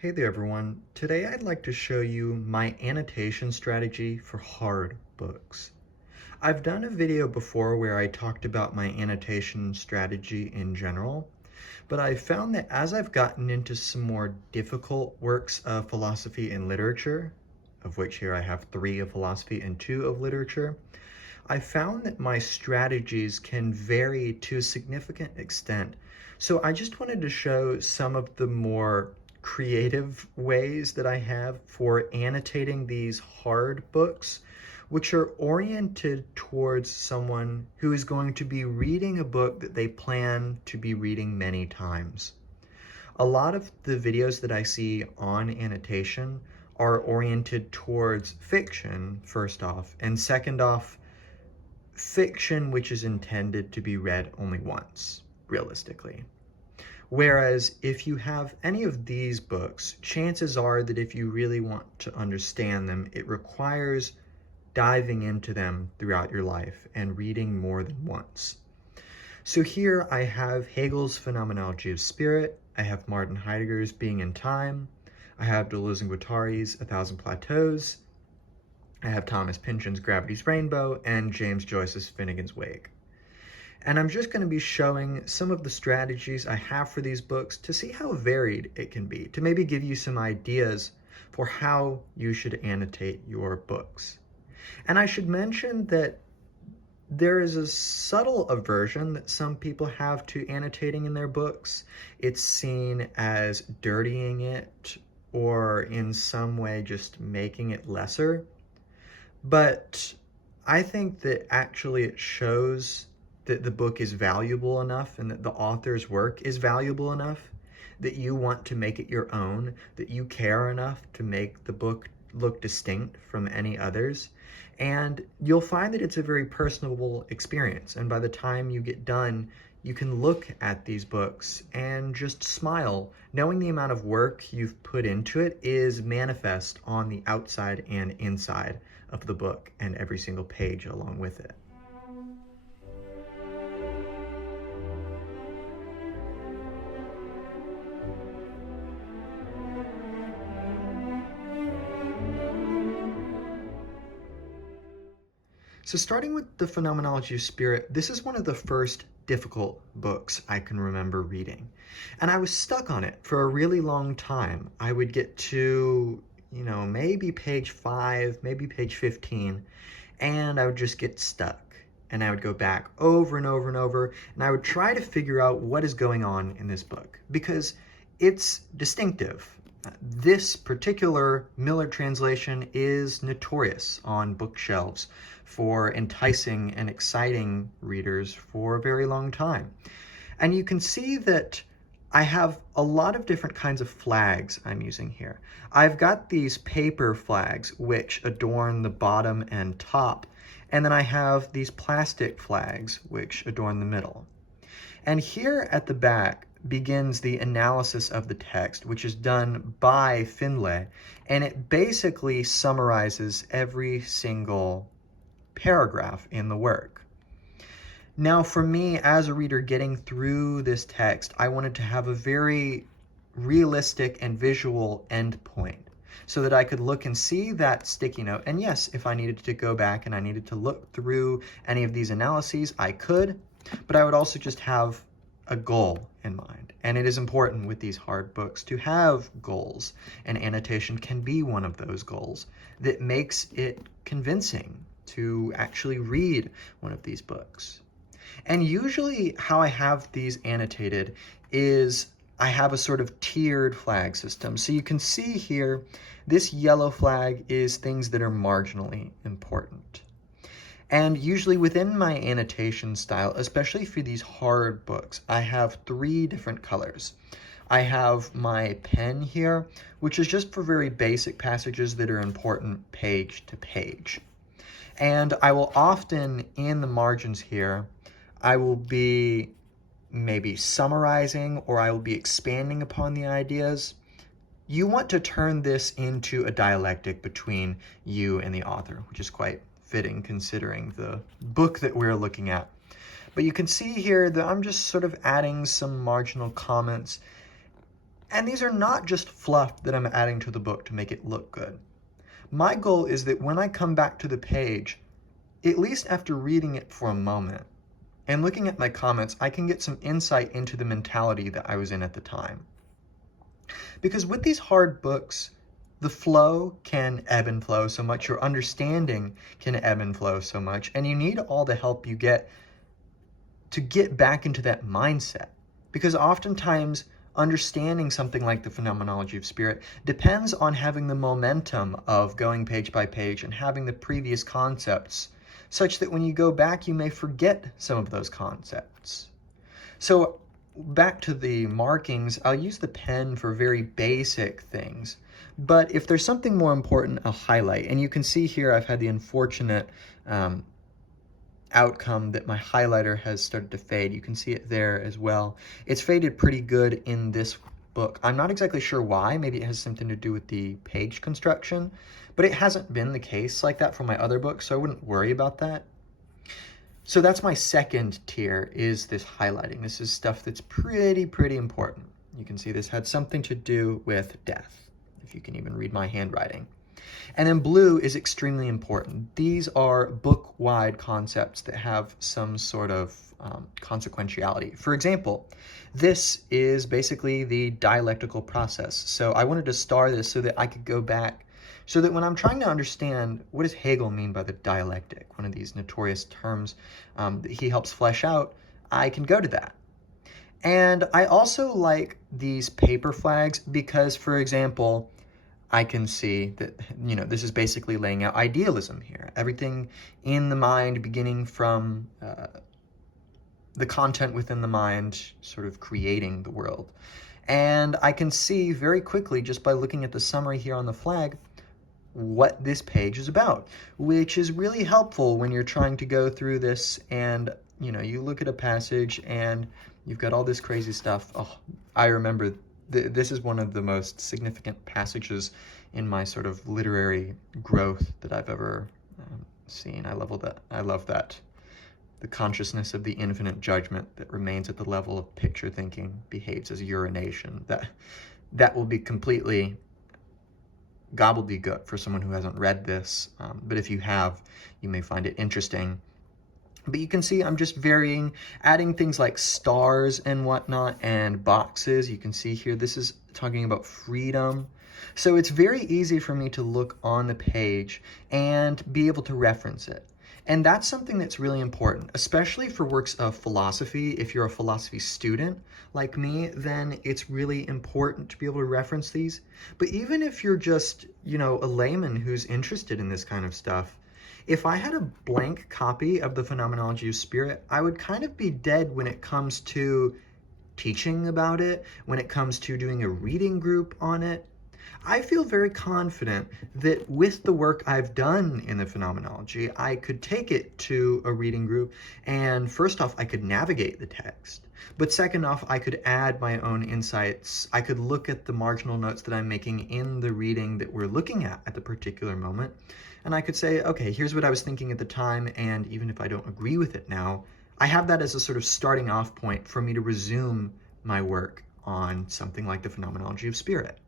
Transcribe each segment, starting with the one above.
Hey there everyone. Today I'd like to show you my annotation strategy for hard books. I've done a video before where I talked about my annotation strategy in general, but I found that as I've gotten into some more difficult works of philosophy and literature, of which here I have 3 of philosophy and 2 of literature, I found that my strategies can vary to a significant extent. So I just wanted to show some of the more creative ways that I have for annotating these hard books, which are oriented towards someone who is going to be reading a book that they plan to be reading many times. A lot of the videos that I see on annotation are oriented towards fiction, first off, and second off, fiction which is intended to be read only once, realistically. Whereas if you have any of these books, chances are that if you really want to understand them, it requires diving into them throughout your life and reading more than once. So here I have Hegel's Phenomenology of Spirit, I have Martin Heidegger's Being in Time, I have Deleuze and Guattari's A Thousand Plateaus, I have Thomas Pynchon's Gravity's Rainbow, and James Joyce's Finnegan's Wake. And I'm just going to be showing some of the strategies I have for these books to see how varied it can be, to maybe give you some ideas for how you should annotate your books. And I should mention that there is a subtle aversion that some people have to annotating in their books. It's seen as dirtying it or in some way just making it lesser. But I think that actually it shows that the book is valuable enough and that the author's work is valuable enough that you want to make it your own, that you care enough to make the book look distinct from any others. And you'll find that it's a very personable experience. And by the time you get done, you can look at these books and just smile, knowing the amount of work you've put into it is manifest on the outside and inside of the book and every single page along with it. So starting with the Phenomenology of Spirit, this is one of the first difficult books I can remember reading. And I was stuck on it for a really long time. I would get to, maybe page 5, maybe page 15, and I would just get stuck. And I would go back over and over and over, and I would try to figure out what is going on in this book, because it's distinctive. This particular Miller translation is notorious on bookshelves for enticing and exciting readers for a very long time. And you can see that I have a lot of different kinds of flags I'm using here. I've got these paper flags which adorn the bottom and top, and then I have these plastic flags which adorn the middle. And here at the back begins the analysis of the text, which is done by Finlay, and it basically summarizes every single paragraph in the work. Now, for me, as a reader getting through this text, I wanted to have a very realistic and visual endpoint so that I could look and see that sticky note. And yes, if I needed to go back and I needed to look through any of these analyses, I could, but I would also just have a goal in mind. And it is important with these hard books to have goals, and annotation can be one of those goals that makes it convincing to actually read one of these books. And usually how I have these annotated is I have a sort of tiered flag system. So you can see here, this yellow flag is things that are marginally important. And usually within my annotation style, especially for these hard books, I have 3 different colors. I have my pen here, which is just for very basic passages that are important page to page. And I will often, in the margins here, I will be maybe summarizing or I will be expanding upon the ideas. You want to turn this into a dialectic between you and the author, which is quite fitting considering the book that we're looking at. But you can see here that I'm just sort of adding some marginal comments And these are not just fluff that I'm adding to the book to make it look good. My goal is that when I come back to the page, at least after reading it for a moment and looking at my comments, I can get some insight into the mentality that I was in at the time. Because with these hard books, the flow can ebb and flow so much, your understanding can ebb and flow so much, and you need all the help you get to get back into that mindset. Because oftentimes, understanding something like the Phenomenology of Spirit depends on having the momentum of going page by page and having the previous concepts, such that when you go back, you may forget some of those concepts. So back to the markings, I'll use the pen for very basic things. But if there's something more important, I'll highlight. And you can see here I've had the unfortunate outcome that my highlighter has started to fade. You can see it there as well. It's faded pretty good in this book. I'm not exactly sure why. Maybe it has something to do with the page construction, but it hasn't been the case like that for my other books, so I wouldn't worry about that. So that's my second tier, is this highlighting. This is stuff that's pretty important. You can see this had something to do with death, if you can even read my handwriting. And then blue is extremely important. These are book-wide concepts that have some sort of consequentiality. For example, this is basically the dialectical process. So I wanted to star this so that I could go back, so that when I'm trying to understand what does Hegel mean by the dialectic, one of these notorious terms that he helps flesh out, I can go to that. And I also like these paper flags because, for example, I can see that, this is basically laying out idealism here. Everything in the mind, beginning from the content within the mind, sort of creating the world. And I can see very quickly, just by looking at the summary here on the flag, what this page is about, which is really helpful when you're trying to go through this and, you look at a passage and you've got all this crazy stuff. Oh, I remember this is one of the most significant passages in my sort of literary growth that I've ever seen. I love that. The consciousness of the infinite judgment that remains at the level of picture thinking behaves as urination. That will be completely gobbledygook for someone who hasn't read this, but if you have, you may find it interesting. But you can see I'm just varying, adding things like stars and whatnot and boxes. You can see here, this is talking about freedom. So it's very easy for me to look on the page and be able to reference it. And that's something that's really important, especially for works of philosophy. If you're a philosophy student like me, then it's really important to be able to reference these. But even if you're just, a layman who's interested in this kind of stuff, if I had a blank copy of the Phenomenology of Spirit, I would kind of be dead when it comes to teaching about it, when it comes to doing a reading group on it. I feel very confident that with the work I've done in the Phenomenology, I could take it to a reading group, and first off, I could navigate the text. But second off, I could add my own insights. I could look at the marginal notes that I'm making in the reading that we're looking at the particular moment, and I could say, okay, here's what I was thinking at the time, and even if I don't agree with it now, I have that as a sort of starting off point for me to resume my work on something like the Phenomenology of Spirit.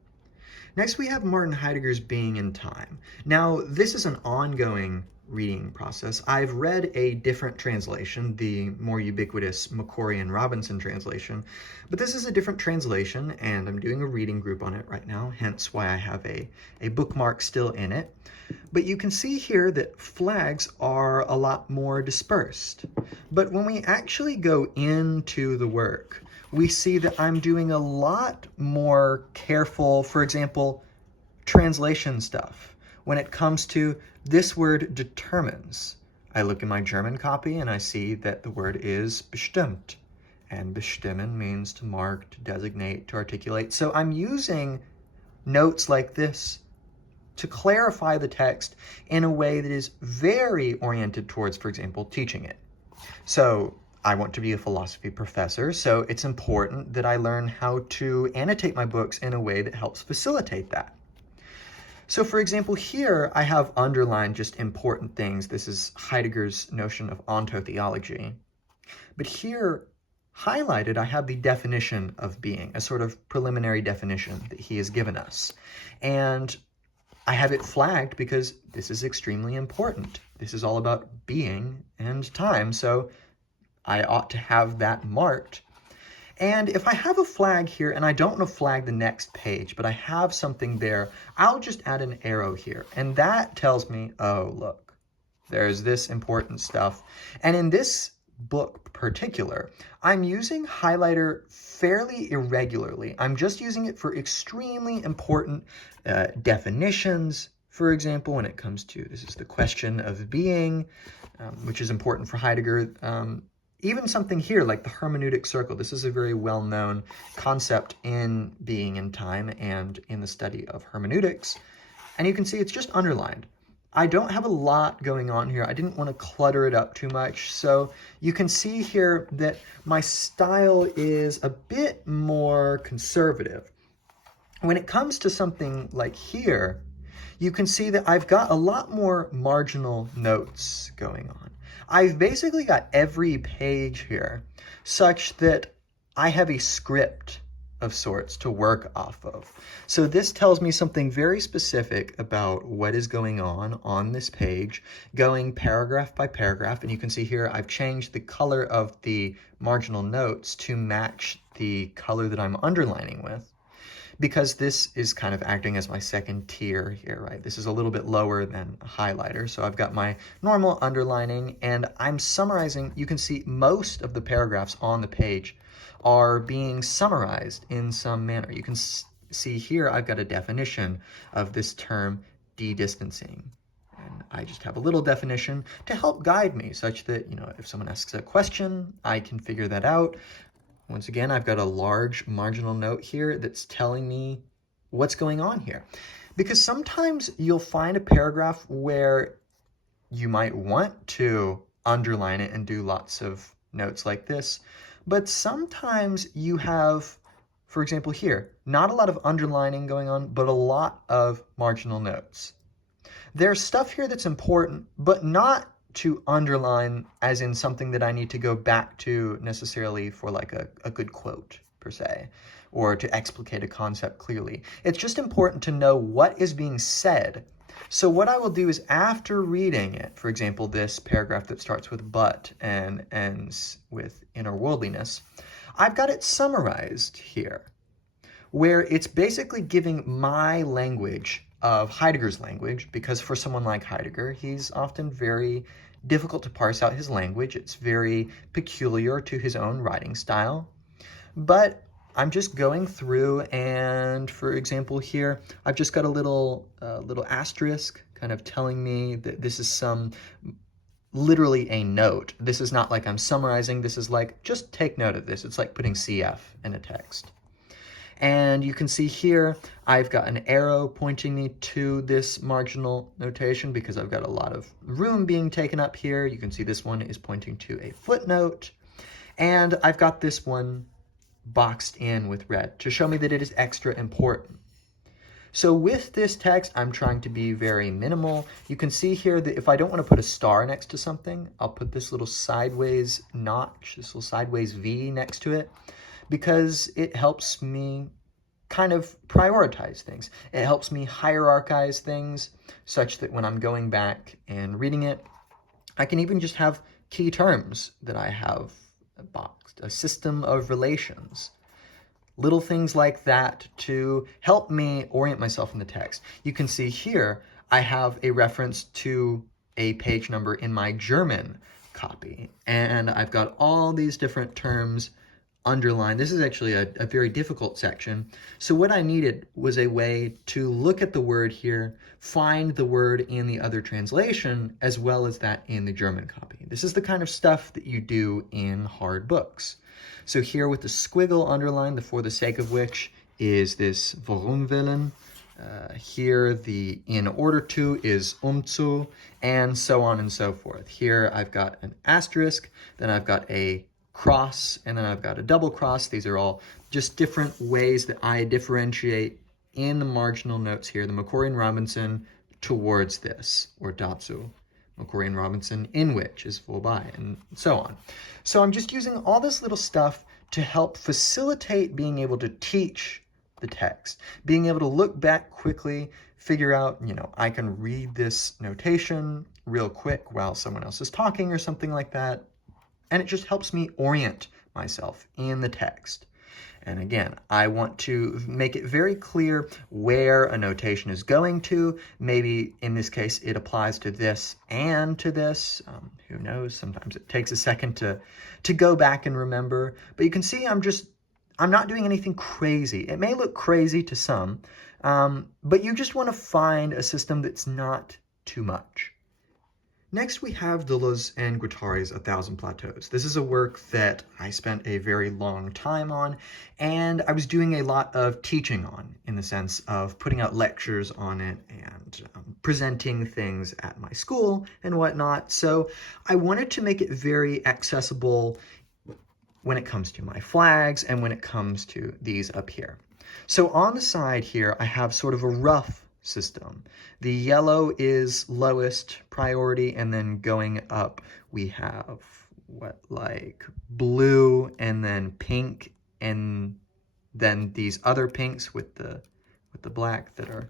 Next, we have Martin Heidegger's Being in Time. Now, this is an ongoing reading process. I've read a different translation, the more ubiquitous McCory and Robinson translation, but this is a different translation, and I'm doing a reading group on it right now, hence why I have a bookmark still in it. But you can see here that flags are a lot more dispersed. But when we actually go into the work, we see that I'm doing a lot more careful, for example, translation stuff. When it comes to this word determines, I look in my German copy and I see that the word is bestimmt. And bestimmen means to mark, to designate, to articulate. So I'm using notes like this to clarify the text in a way that is very oriented towards, for example, teaching it. So I want to be a philosophy professor, so it's important that I learn how to annotate my books in a way that helps facilitate that. So for example, here I have underlined just important things. This is Heidegger's notion of ontotheology. But here highlighted, I have the definition of being, a sort of preliminary definition that he has given us. And I have it flagged because this is extremely important. This is all about being and time, so I ought to have that marked. And if I have a flag here, and I don't want to flag the next page, but I have something there, I'll just add an arrow here. And that tells me, oh, look, there's this important stuff. And in this book particular, I'm using highlighter fairly irregularly. I'm just using it for extremely important definitions. For example, when it comes to, this is the question of being, which is important for Heidegger. Even something here like the hermeneutic circle. This is a very well-known concept in being and time and in the study of hermeneutics. And you can see it's just underlined. I don't have a lot going on here. I didn't want to clutter it up too much. So you can see here that my style is a bit more conservative. When it comes to something like here, you can see that I've got a lot more marginal notes going on. I've basically got every page here such that I have a script of sorts to work off of. So this tells me something very specific about what is going on this page, going paragraph by paragraph. And you can see here I've changed the color of the marginal notes to match the color that I'm underlining with, because this is kind of acting as my second tier here, right? This is a little bit lower than a highlighter. So I've got my normal underlining and I'm summarizing. You can see most of the paragraphs on the page are being summarized in some manner. You can see here I've got a definition of this term de-distancing. And I just have a little definition to help guide me such that, you know, if someone asks a question, I can figure that out. Once again, I've got a large marginal note here that's telling me what's going on here. Because sometimes you'll find a paragraph where you might want to underline it and do lots of notes like this. But sometimes you have, for example here, not a lot of underlining going on, but a lot of marginal notes. There's stuff here that's important, but not to underline as in something that I need to go back to necessarily for like a good quote per se, or to explicate a concept clearly. It's just important to know what is being said. So what I will do is after reading it, for example, this paragraph that starts with but and ends with inner worldliness, I've got it summarized here, where it's basically giving my language of Heidegger's language, because for someone like Heidegger, he's often very difficult to parse out his language. It's very peculiar to his own writing style. But I'm just going through, and for example here, I've just got a little asterisk kind of telling me that this is literally a note. This is not like I'm summarizing. This is like, just take note of this. It's like putting CF in a text. And you can see here, I've got an arrow pointing me to this marginal notation because I've got a lot of room being taken up here. You can see this one is pointing to a footnote. And I've got this one boxed in with red to show me that it is extra important. So with this text, I'm trying to be very minimal. You can see here that if I don't want to put a star next to something, I'll put this little sideways notch, this little sideways V next to it, because it helps me kind of prioritize things. It helps me hierarchize things such that when I'm going back and reading it, I can even just have key terms that I have boxed, a system of relations, little things like that to help me orient myself in the text. You can see here, I have a reference to a page number in my German copy, and I've got all these different terms underlined. This is actually a very difficult section. So what I needed was a way to look at the word here, find the word in the other translation, as well as that in the German copy. This is the kind of stuff that you do in hard books. So here with the squiggle underlined, the for the sake of which is this warum willen. Here the in order to is zu, and so on and so forth. Here I've got an asterisk, then I've got a cross, and then I've got a double cross. These are all just different ways that I differentiate in the marginal notes here, the Macquarie and Robinson towards this, or dazu. Corey Robinson, in which is full by, and so on. So I'm just using all this little stuff to help facilitate being able to teach the text, being able to look back quickly, figure out, I can read this notation real quick while someone else is talking or something like that. And it just helps me orient myself in the text. And again, I want to make it very clear where a notation is going to. Maybe in this case, it applies to this and to this. Who knows? Sometimes it takes a second to go back and remember. But you can see I'm not doing anything crazy. It may look crazy to some, but you just want to find a system that's not too much. Next, we have Deleuze and Guattari's A Thousand Plateaus. This is a work that I spent a very long time on, and I was doing a lot of teaching on, in the sense of putting out lectures on it and presenting things at my school and whatnot. So I wanted to make it very accessible when it comes to my flags and when it comes to these up here. So on the side here, I have sort of a rough system. The yellow is lowest priority, and then going up we have like blue and then pink, and then these other pinks with the black that are,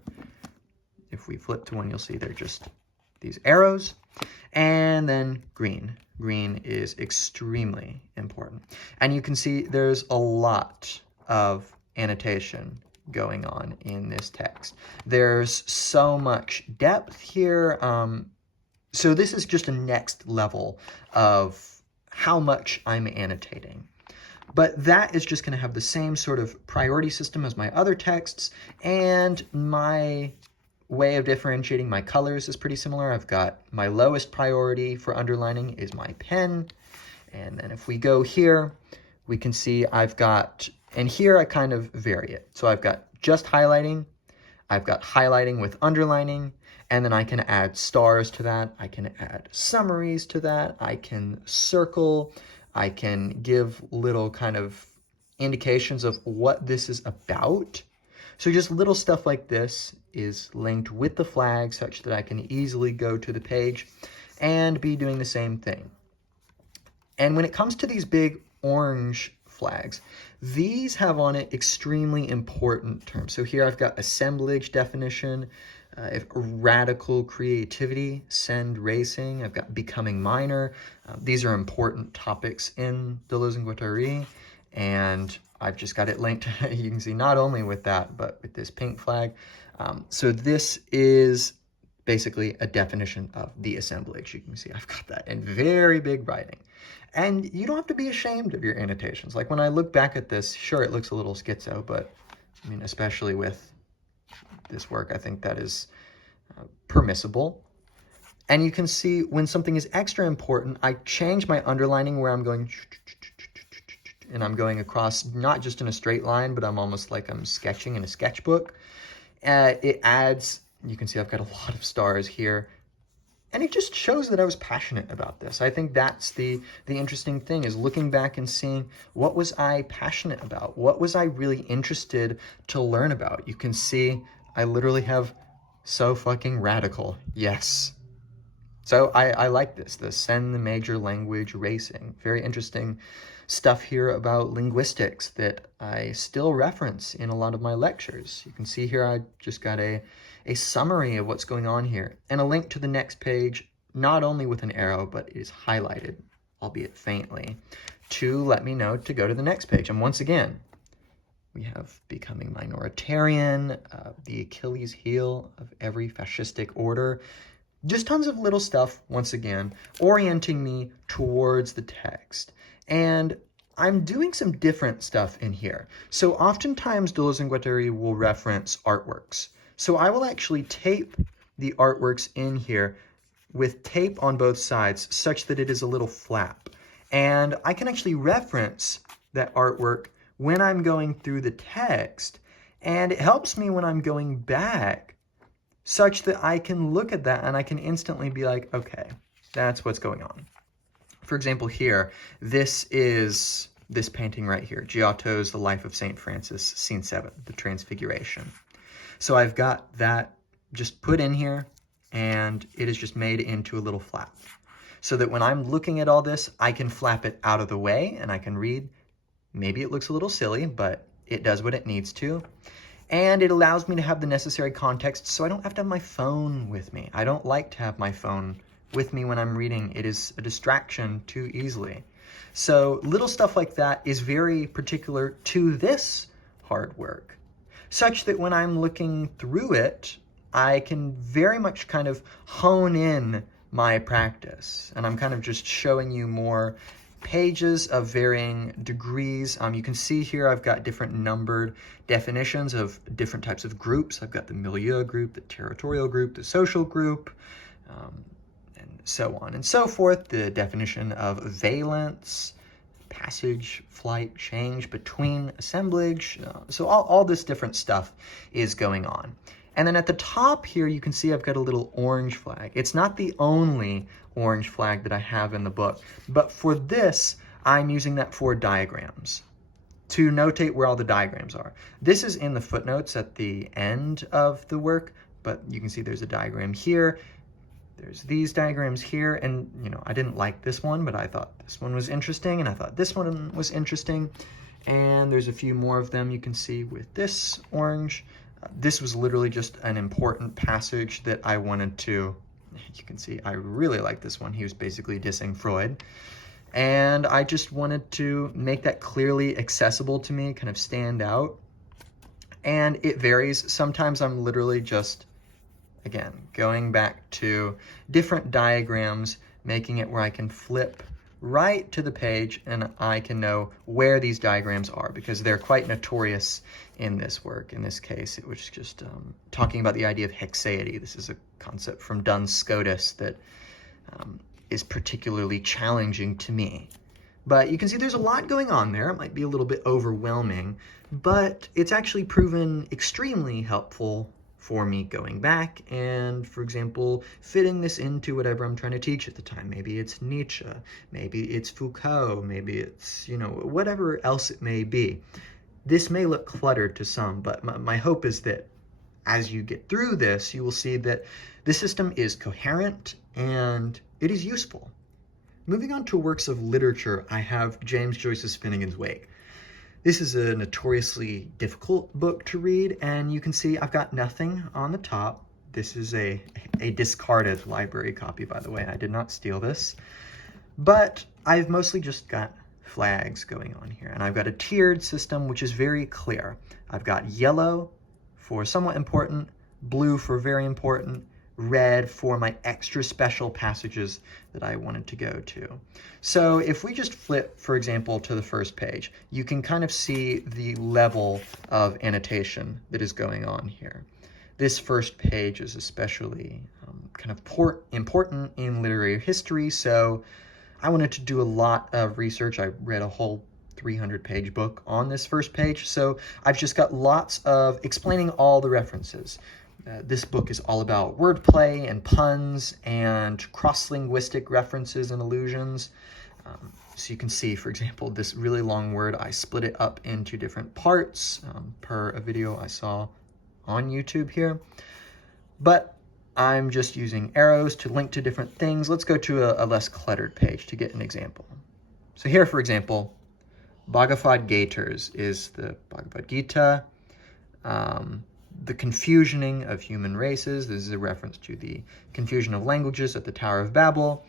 if we flip to one, you'll see they're just these arrows, and then green. Green is extremely important. And you can see there's a lot of annotation going on in this text. There's so much depth here. So this is just a next level of how much I'm annotating. But that is just going to have the same sort of priority system as my other texts, and my way of differentiating my colors is pretty similar. I've got my lowest priority for underlining is my pen, and then if we go here, we can see I've got, and here I kind of vary it. So I've got just highlighting, I've got highlighting with underlining, and then I can add stars to that, I can add summaries to that, I can circle, I can give little kind of indications of what this is about. So just little stuff like this is linked with the flag such that I can easily go to the page and be doing the same thing. And when it comes to these big orange flags, these have on it extremely important terms. So here I've got assemblage definition, radical creativity, send racing. I've got becoming minor. These are important topics in Deleuze and Guattari, and I've just got it linked, you can see, not only with that, but with this pink flag. So this is basically a definition of the assemblage. You can see I've got that in very big writing. And you don't have to be ashamed of your annotations. Like when I look back at this, sure, it looks a little schizo, but I mean, especially with this work, I think that is permissible. And you can see when something is extra important, I change my underlining where I'm going, and I'm going across, not just in a straight line, but I'm almost like I'm sketching in a sketchbook. It adds, you can see I've got a lot of stars here. And it just shows that I was passionate about this. I think that's the interesting thing, is looking back and seeing, what was I passionate about? What was I really interested to learn about? You can see I literally have so fucking radical. Yes. So I like this, the send the major language racing. Very interesting stuff here about linguistics that I still reference in a lot of my lectures. You can see here I just got a summary of what's going on here, and a link to the next page, not only with an arrow, but it is highlighted, albeit faintly, to let me know to go to the next page. And once again, we have becoming minoritarian, the Achilles heel of every fascistic order. Just tons of little stuff, once again, orienting me towards the text. And I'm doing some different stuff in here. So oftentimes Deleuze and Guattari will reference artworks. So I will actually tape the artworks in here with tape on both sides such that it is a little flap. And I can actually reference that artwork when I'm going through the text. And it helps me when I'm going back such that I can look at that and I can instantly be like, okay, that's what's going on. For example, here, this is this painting right here, Giotto's The Life of St. Francis, Scene 7, The Transfiguration. So I've got that just put in here, and it is just made into a little flap. So that when I'm looking at all this, I can flap it out of the way and I can read. Maybe it looks a little silly, but it does what it needs to. And it allows me to have the necessary context so I don't have to have my phone with me. I don't like to have my phone with me when I'm reading. It is a distraction too easily. So little stuff like that is very particular to this hard work, such that when I'm looking through it, I can very much kind of hone in my practice. And I'm kind of just showing you more pages of varying degrees. You can see here I've got different numbered definitions of different types of groups. I've got the milieu group, the territorial group, the social group, and so on and so forth. The definition of valence, passage, flight, change between assemblage. So all this different stuff is going on. And then at the top here, you can see I've got a little orange flag. It's not the only orange flag that I have in the book, but for this, I'm using that for diagrams, to notate where all the diagrams are. This is in the footnotes at the end of the work, but you can see there's a diagram here. There's these diagrams here, and I didn't like this one, but I thought this one was interesting, and I thought this one was interesting. And there's a few more of them you can see with this orange. This was literally just an important passage that I wanted to, you can see I really like this one. He was basically dissing Freud. And I just wanted to make that clearly accessible to me, kind of stand out. And it varies. Sometimes I'm literally just, again, going back to different diagrams, making it where I can flip right to the page and I can know where these diagrams are, because they're quite notorious in this work. In this case, it was just talking about the idea of hexaity. This is a concept from Duns Scotus that is particularly challenging to me. But you can see there's a lot going on there. It might be a little bit overwhelming, but it's actually proven extremely helpful for me going back and, for example, fitting this into whatever I'm trying to teach at the time. Maybe it's Nietzsche, maybe it's Foucault, maybe it's, whatever else it may be. This may look cluttered to some, but my hope is that as you get through this, you will see that the system is coherent and it is useful. Moving on to works of literature, I have James Joyce's Finnegan's Wake. This is a notoriously difficult book to read, and you can see I've got nothing on the top. This is a discarded library copy, by the way. I did not steal this. But I've mostly just got flags going on here, and I've got a tiered system, which is very clear. I've got yellow for somewhat important, blue for very important, red for my extra special passages that I wanted to go to. So if we just flip, for example, to the first page, you can kind of see the level of annotation that is going on here. This first page is especially kind of important in literary history, so I wanted to do a lot of research. I read a whole 300-page book on this first page, so I've just got lots of explaining all the references. This book is all about wordplay and puns and cross-linguistic references and allusions. So you can see, for example, this really long word, I split it up into different parts per a video I saw on YouTube here. But I'm just using arrows to link to different things. Let's go to a less cluttered page to get an example. So here, for example, Bhagavad Gitars is the Bhagavad Gita. The confusioning of human races. This is a reference to the confusion of languages at the Tower of Babel.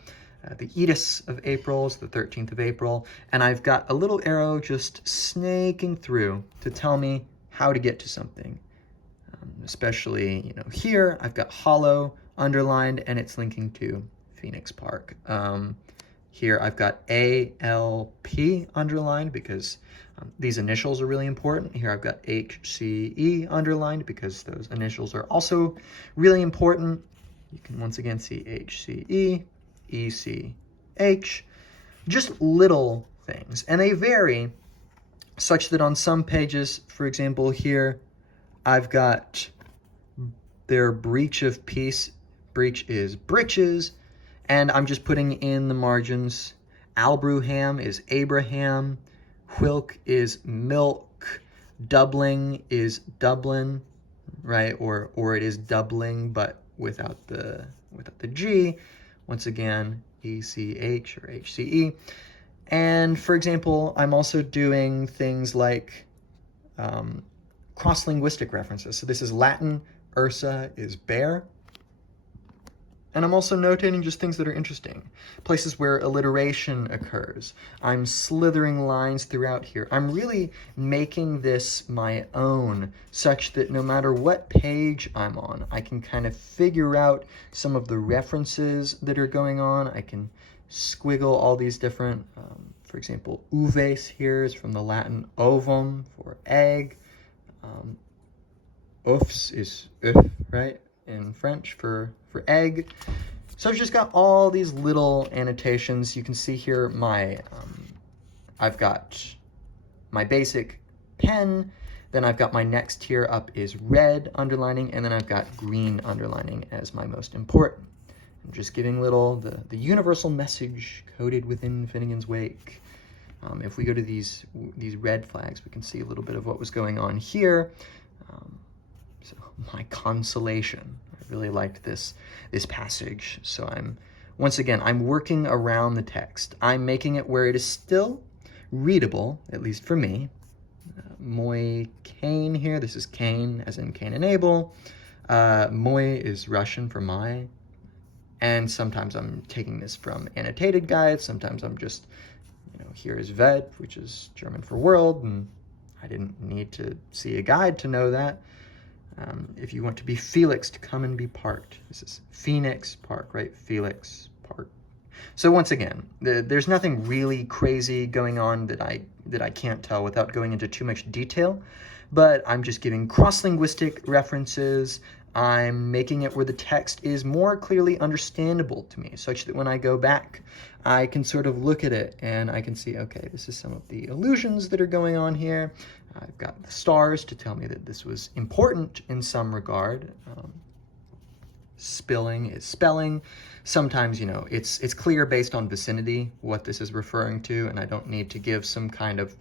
The Edicts of April is the 13th of April. And I've got a little arrow just snaking through to tell me how to get to something. Especially, here I've got hollow underlined and it's linking to Phoenix Park. Here I've got ALP underlined because these initials are really important. Here I've got HCE underlined because those initials are also really important. You can once again see HCE, ECH, just little things. And they vary such that on some pages, for example, here, I've got their breach of peace. Breach is breeches. And I'm just putting in the margins. Albruham is Abraham. Whilk is milk. Doubling is Dublin, right? Or it is doubling, but without the G. Once again, ECH or HCE. And for example, I'm also doing things like cross-linguistic references. So this is Latin, Ursa is bear. And I'm also notating just things that are interesting. Places where alliteration occurs. I'm slithering lines throughout here. I'm really making this my own, such that no matter what page I'm on, I can kind of figure out some of the references that are going on. I can squiggle all these different, for example, uves here is from the Latin ovum for egg. Oufs is oeuf, right? In French for egg. So I've just got all these little annotations. You can see here I've got my basic pen, then I've got my next tier up is red underlining, and then I've got green underlining as my most important. I'm just giving the universal message coded within Finnegan's Wake. If we go to these red flags, we can see a little bit of what was going on here. So my consolation. I really liked this passage. So I'm working around the text. I'm making it where it is still readable, at least for me. Moi Cain here. This is Cain, as in Cain and Abel. Moi is Russian for my. And sometimes I'm taking this from annotated guides. Sometimes I'm just, here is Welt, which is German for world. And I didn't need to see a guide to know that. If you want to be Felix, to come and be part. This is Phoenix Park, right? Felix Park. So once again, there's nothing really crazy going on that I can't tell without going into too much detail. But I'm just giving cross-linguistic references. I'm making it where the text is more clearly understandable to me, such that when I go back, I can sort of look at it and I can see, okay, this is some of the illusions that are going on here. I've got the stars to tell me that this was important in some regard. Spilling is spelling. Sometimes, it's clear based on vicinity what this is referring to, and I don't need to give some kind of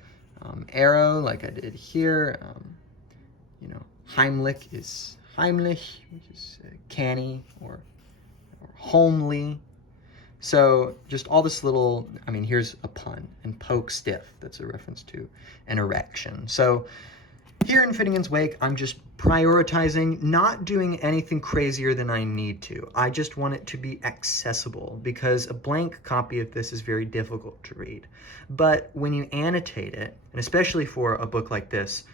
arrow like I did here. Heimlich is Heimlich, which is canny or homely. So just all this little, here's a pun, and poke stiff, that's a reference to an erection. So here in Finnegan's Wake, I'm just prioritizing, not doing anything crazier than I need to. I just want it to be accessible, because a blank copy of this is very difficult to read. But when you annotate it, and especially for a book like this,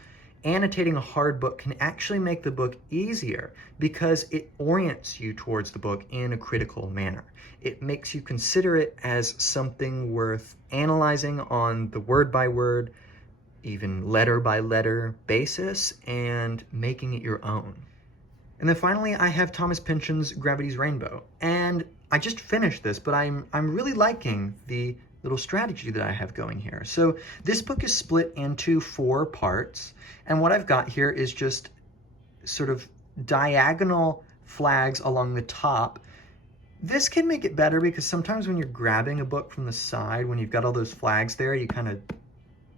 annotating a hard book can actually make the book easier because it orients you towards the book in a critical manner. It makes you consider it as something worth analyzing on the word-by-word, even letter-by-letter basis, and making it your own. And then finally, I have Thomas Pynchon's Gravity's Rainbow. And I just finished this, but I'm really liking the little strategy that I have going here. So this book is split into 4 parts, and what I've got here is just sort of diagonal flags along the top. This can make it better because sometimes when you're grabbing a book from the side, when you've got all those flags there, you kind of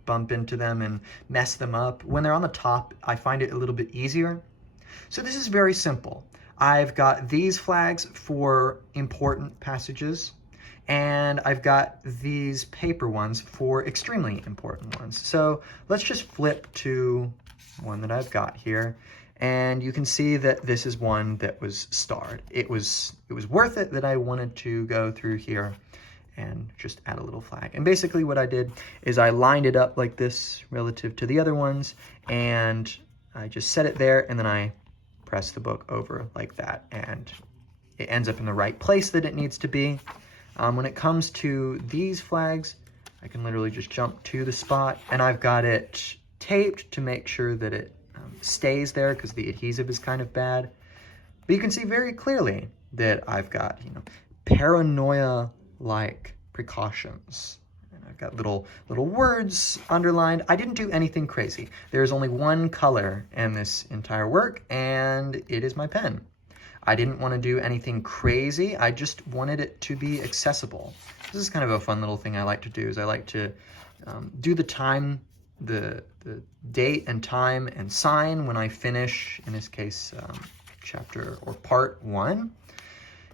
bump into them and mess them up. When they're on the top, I find it a little bit easier. So this is very simple. I've got these flags for important passages, and I've got these paper ones for extremely important ones. So let's just flip to one that I've got here, and you can see that this is one that was starred. It was worth it that I wanted to go through here and just add a little flag. And basically what I did is I lined it up like this relative to the other ones, and I just set it there, and then I press the book over like that, and it ends up in the right place that it needs to be. When it comes to these flags, I can literally just jump to the spot, and I've got it taped to make sure that it stays there because the adhesive is kind of bad. But you can see very clearly that I've got, paranoia-like precautions. And I've got little words underlined. I didn't do anything crazy. There's only one color in this entire work, and it is my pen. I didn't want to do anything crazy. I just wanted it to be accessible. This is kind of a fun little thing I like to do, is I like to do the time, the date and time and sign when I finish, in this case, chapter or part 1.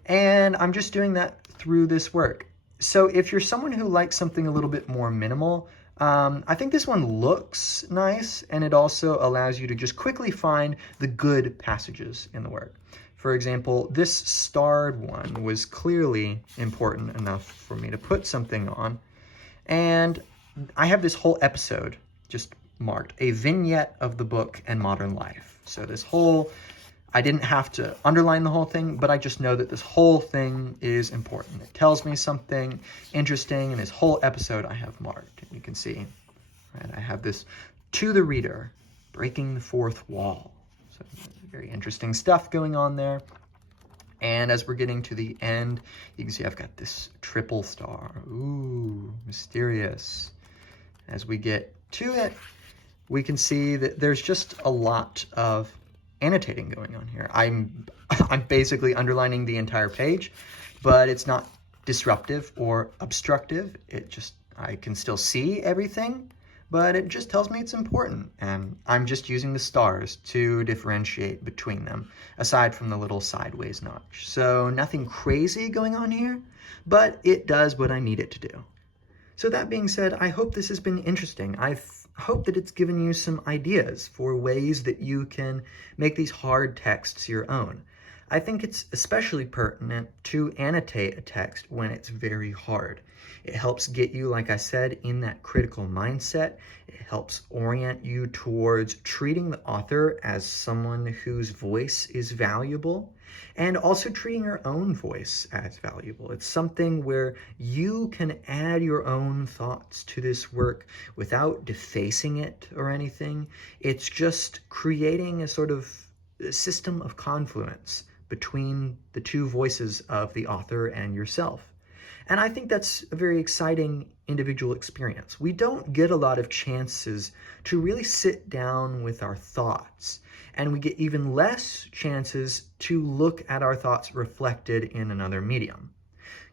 And I'm just doing that through this work. So if you're someone who likes something a little bit more minimal, I think this one looks nice, and it also allows you to just quickly find the good passages in the work. For example, this starred one was clearly important enough for me to put something on. And I have this whole episode just marked, a vignette of the book and modern life. So this whole, I didn't have to underline the whole thing, but I just know that this whole thing is important. It tells me something interesting, and this whole episode I have marked. You can see, right, I have this to the reader, breaking the fourth wall. So very interesting stuff going on there. And as we're getting to the end, you can see I've got this triple star. Ooh, mysterious. As we get to it, we can see that there's just a lot of annotating going on here. I'm basically underlining the entire page, but it's not disruptive or obstructive. I can still see everything, but it just tells me it's important. And I'm just using the stars to differentiate between them, aside from the little sideways notch. So nothing crazy going on here, but it does what I need it to do. So that being said, I hope this has been interesting. I hope that it's given you some ideas for ways that you can make these hard texts your own. I think it's especially pertinent to annotate a text when it's very hard. It helps get you, like I said, in that critical mindset. It helps orient you towards treating the author as someone whose voice is valuable, and also treating your own voice as valuable. It's something where you can add your own thoughts to this work without defacing it or anything. It's just creating a sort of system of confluence between the two voices of the author and yourself. And I think that's a very exciting individual experience. We don't get a lot of chances to really sit down with our thoughts, and we get even less chances to look at our thoughts reflected in another medium.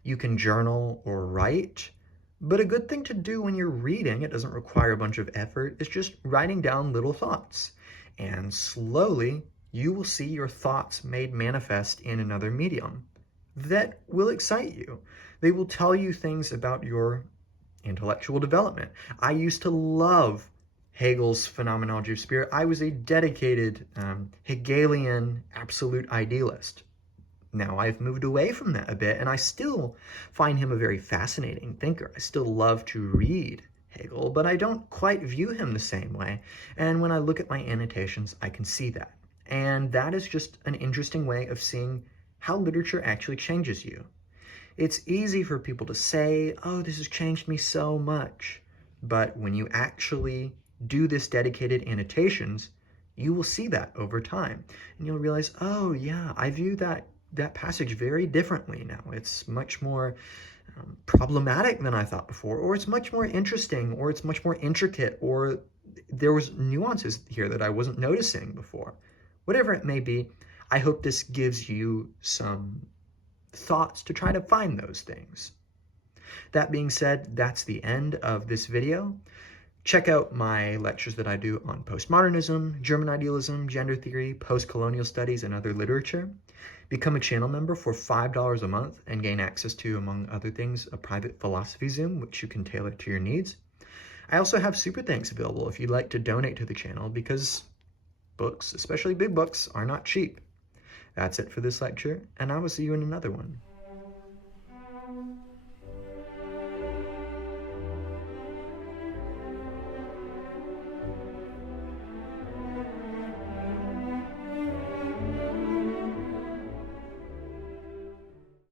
You can journal or write, but a good thing to do when you're reading, it doesn't require a bunch of effort, is just writing down little thoughts. And slowly, you will see your thoughts made manifest in another medium that will excite you. They will tell you things about your intellectual development. I used to love Hegel's Phenomenology of Spirit. I was a dedicated Hegelian absolute idealist. Now I've moved away from that a bit, and I still find him a very fascinating thinker. I still love to read Hegel, but I don't quite view him the same way. And when I look at my annotations, I can see that. And that is just an interesting way of seeing how literature actually changes you. It's easy for people to say, oh, this has changed me so much. But when you actually do this dedicated annotations, you will see that over time. And you'll realize, oh yeah, I view that passage very differently now. It's much more problematic than I thought before, or it's much more interesting, or it's much more intricate, or there was nuances here that I wasn't noticing before. Whatever it may be, I hope this gives you some thoughts to try to find those things. That being said, that's the end of this video. Check out my lectures that I do on postmodernism, German idealism, gender theory, post-colonial studies, and other literature. Become a channel member for $5 a month and gain access to, among other things, a private philosophy Zoom, which you can tailor to your needs. I also have super thanks available if you'd like to donate to the channel, because books, especially big books, are not cheap. That's it for this lecture, and I will see you in another one.